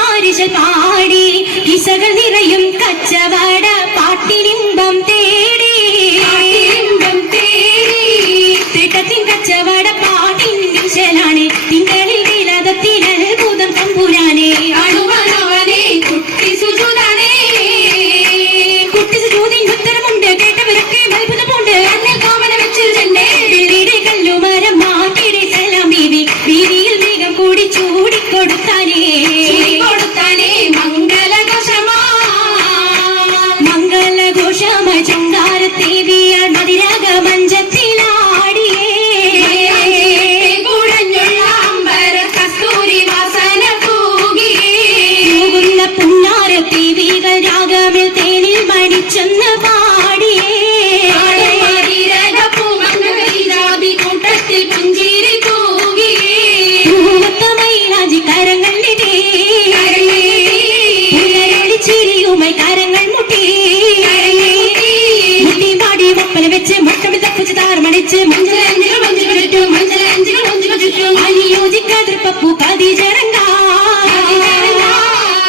പാരിശ പാടി കിസകൾ നിറയും കച്ചവട പാട്ടിനിമ്പം തേടി തിട്ടത്തിൻ കച്ചവട പാട്ടിൻ വിശലാണ് തിങ്കളിൽ വിലതത്തിൽ അത്ഭുതം തമ്പുരാനെ അണുവനവനെ കുട്ടി സുജൂതാനേ കുട്ടി സുജൂതിൻ ഉത്തരമുണ്ട് കേട്ടവരൊക്കെ അത്ഭുതമുണ്ട് കണ്ണിൽ കോമന വെച്ചൊരു ചെണ്ടേ വെള്ളിയുടെ കല്ലുമരം മാറ്റിയുടെ സലാം ബീവി വീതിയിൽ വേഗം കൂടി ചൂടിക്കൊടുത്താനേ മംഗളഘോഷമായി ചങ്കാരത്തേവിയ മതിരാഗ മഞ്ചത്തിലാടിയേ കുഴഞ്ഞുള്ള അമ്പര കസ്തൂരി വാസന പൂകുന്ന പുന്നാരത്തേവികൾ രാഗമിൽ തേനിൽ മണിച്ചെന്ന് പാടിയേ കൂട്ടത്തിൽ പുഞ്ചിരി കൂകിയേ മൈലാജി കരങ്ങളിലേ ചിരിയുമായി കരങ്ങൾ മുട്ടി മുട്ടിമാടി ഒപ്പന വെച്ച് മുട്ടമിൽ തപ്പിച്ച് താർമണിച്ച് അനുയോജിക്കാതിർപ്പൂ കതിജറങ്ക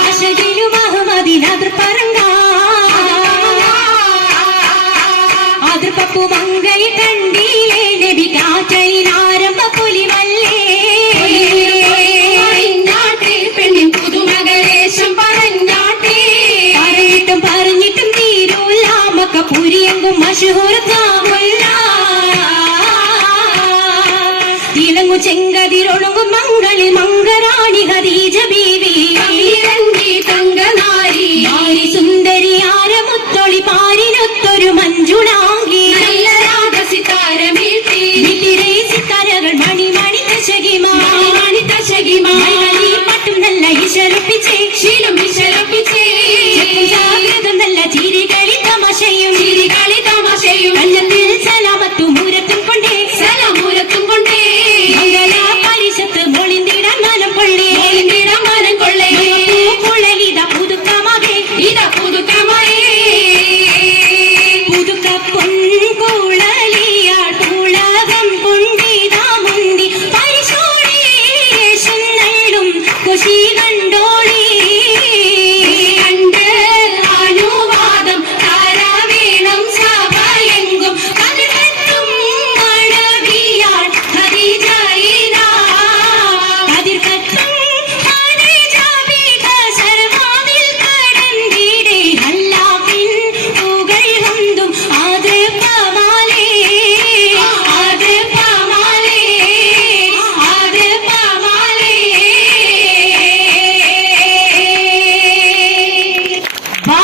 അശകിലും അഹമ്മദിനാതിർപ്പറങ്ക അതിർപ്പൂ മങ്കയെ കണ്ടില്ലേ നബി കാറ്റയിലാരംഭ പുലിവല്ലേ പെണ്ണിൻ പുതുമകലേശം പറഞ്ഞാട്ടേ പറഞ്ഞിട്ടും തീരൂല മക്കപ്പുരിയെങ്കും മഷൂർത്താമുല്ല തിളങ്ങു ചെങ്കതിരൊഴുങ്ങും മംഗളിൽ മംഗറാണി ഖദീജ ബീവി